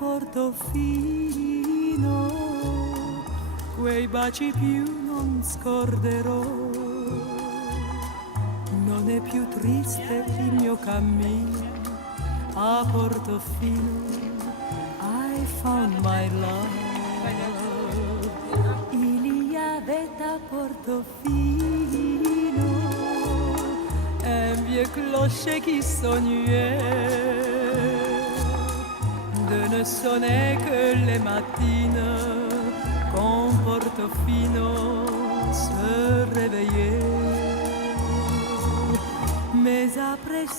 Portofino, quei baci più non scorderò. Non è più triste il mio cammino a Portofino. I found my love. Il y avait à Portofino un vieux clocher qui sonnait de ne sonner que les matines quand Portofino se réveillait. Mais après